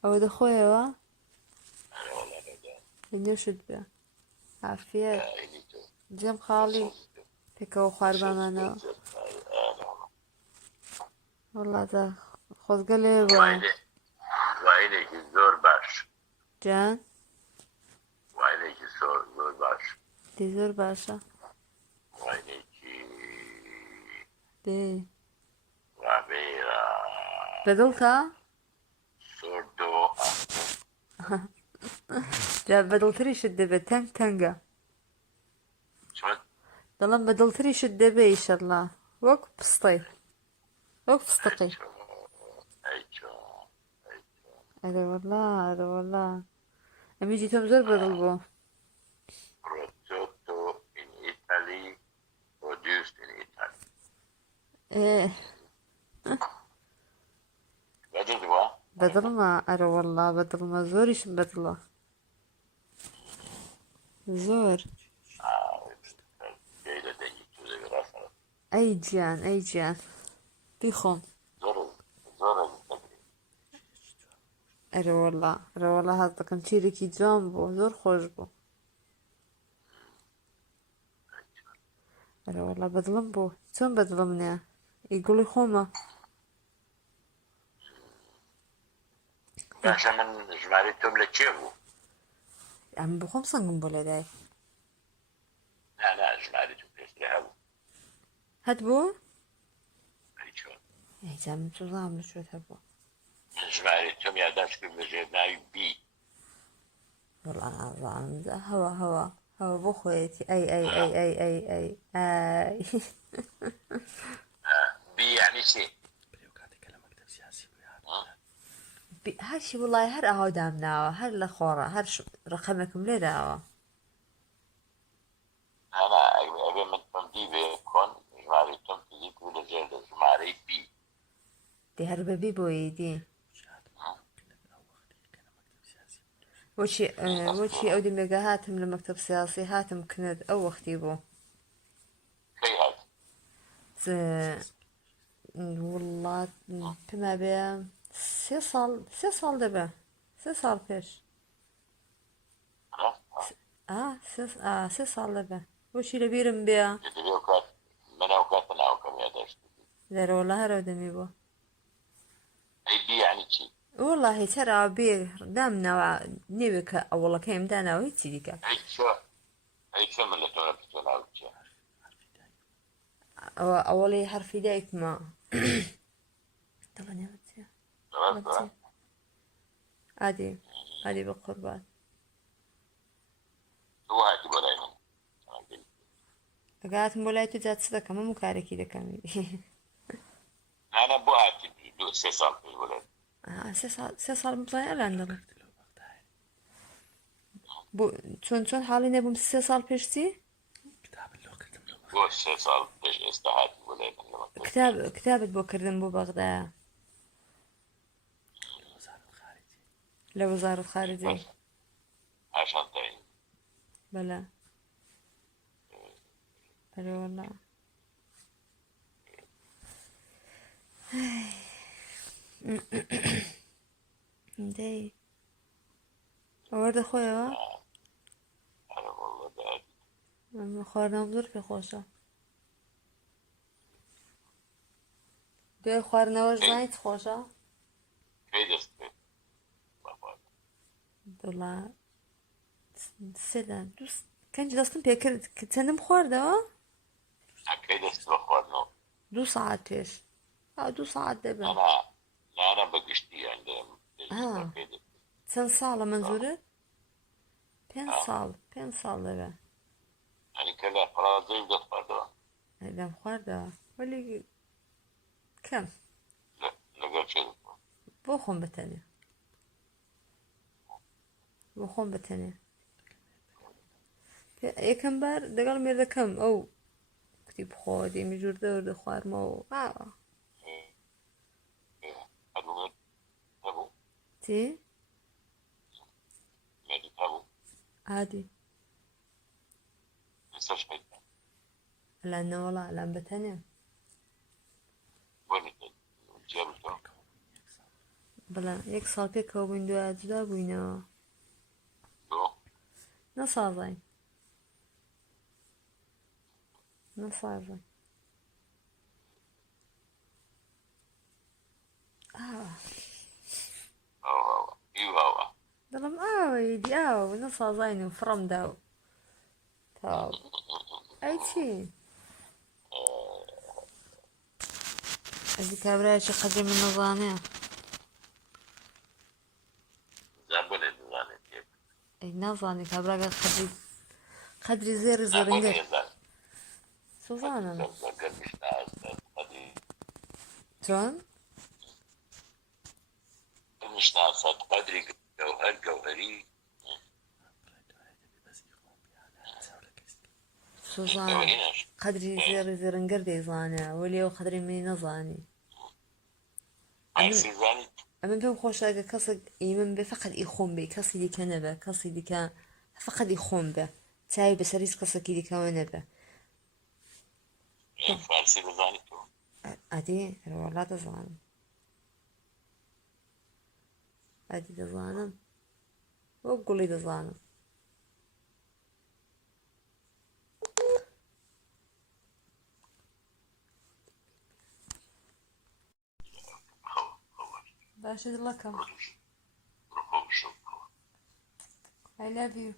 ئەوە دەخۆیەوە نوێشت بێ عافیەت جێم خاڵی پێکەوە خواردبامانەوە وەڵڵا خۆزگە لێ بووە وایلێکی زۆر باش جان وایلێکی زۆر باش دی زۆر باشە وایلێکی دێ وابێرە بەدڵتە زۆر دۆ جا بەدڵتریشت دەبێت تەنگە چۆن دەڵم بەدڵتریشت دەبێ ئیشەڵڵا وەک پستەی وەک فستەقی ئەرە وەڵڵا ئەرە وەڵڵا ئەمیجی تۆم زۆر بەدڵ بوو Prosciutto in Italy, produced in Italy. بەدڵ بەدڵمە ئەرە وەڵڵا بەدڵمە زۆریشم بەدڵە زۆر ئەی گیان ئەی گیان بیخۆم ئەرە وەڵڵا ئەرە وەڵڵا هەست دەکەم چیرێکی جوان بوو زۆر خۆش بوو ئەرە وەڵڵا بەدڵم بوو چۆن بەدڵم نییە ئی گوڵی خۆمە باشە من ژمارەی تۆم لە کێ بوو ئەم بخۆم سەنگم بۆ لەدای نا ژمارەی تۆم پێشتر هەبوو هەت بوو چۆن ئەیجا من چۆزام لە شوێت هەبوو ژمارەی تۆم یادداشت کرد بەژێر ناوی بی وەڵڵا نازانم هەوا هەوا هەوا بۆ خۆیەتی ئەی ئەی ئەی ئەی ئەی ئەی ئەی بی یعنی چی هەرچی وڵای هەر ئاهەودام ناوە هەر لە خۆڕە هەر ڕقەمێکم لێ داوە نا ئەبێ من تۆم دی بێ کۆن ژمارەی تۆم فیزیک بوو لەژێر لە ژمارەی بی دی هەر بەبی بۆیی دی وەچی ئەو دمێگە هاتم لە مەکتەب سیاسی هاتم کنت ئەو وەختی بوو کەی هات وڵات پێما بێ سێ ساڵ دەبێ سێ ساڵ پێش سێ ساڵ دەبێ وەچی لەبیرم بێ من ئەو کاتە ناوکەم یادداشت لەرەوەڵا هەرەوە دەمی بوو ئەی بی یعنی چی وەڵڵاهی چەراوە بێ دامناوە نێوێ کە ئەوڵەکەیم داناوە هیچی دیکە ئەی چۆن من لە تۆرە پێ تۆ ناوت چییە ئەوە ئەوەڵی هەرفی دایکمە دەڵێنێوە چییە عادی بە قوربان تۆ هاتی بۆ لای من ئەگاتم بۆ لای تو جات چ دەکەم هەموو کارێکی دەکەمی نانە بۆ هاتی سێ ساڵ پێش بۆ لای سێ ساڵ بڵای ئەلان دەڵێ چۆن حاڵی نەبووم سێ ساڵ پێشتی بۆ سێ ساڵ پێش ئێستا هاتی بۆ لای من کتابت بۆ کردم بۆ بەغدایە لە وەزارەت خارجی ئاشانتەی بەلا ئەرێ وەڵڵا دەی ئەوە دەخۆیەوە خواردنەوەم زۆر پێ خۆشە دوای خواردنەوەش زانیت خۆشە کەی دەست پێ دڵا سێدان کەنج دەستم پێکرد کە چەندم خواردەوە کەی دەست بە خواردنەوە 2 ساعت پێش 2 ساعت دەبێت نانە بەگشتی چەند ساڵە منزورت 5 ساڵ دەبێت ئەنی کە لە فەڕانسەی دەست خواردەوە لەم خواردەوە وەلی کەم لەگەڵ چێ بۆ خۆم بتەنێ بۆ خۆم بتەنێ یەکەم بار دەگەڵ مێردەکەم ئەو کتی بخۆ دێمی ژوور دەور دەخوارمەوە چی؟ عادی ئەلان نەوەڵا ئەلان بەتەنێ بەڵێ یەک ساڵ پێکەوە بووین دوایە جودا بووینەوە نەسازاین نەسازاین دەڵم ئاوەی دی ئاوە نەسازاین و فڕەمدا و تا ئەی چی ئەدی کابرایەکی قەدری من نەزانێ ئەی نازانی کابراگە قەدری زێر زێرنگە سوزانم چۆن مشناسات قدری جوهر جوهری سوزان قەدری زێری زێرنگەر دەیزانێ وەلی ئەو قەدری منی نەزانی ئەمن پێم خۆشە ئەگە کەسێک ئیمن بێ فەقەت ئی خۆم بێ کەسی دیکە نەبێ کەسی دیکە فەقەت ئی خۆم بێ چاوی بەسەر هیچ کەسێکی دیکەوە نەبێ فارسی دەزانی تۆ ئەدی وەڵا دەزانم ئەدی دەزانم وەک گوڵی دەزانم باشە دڵەکەم I love you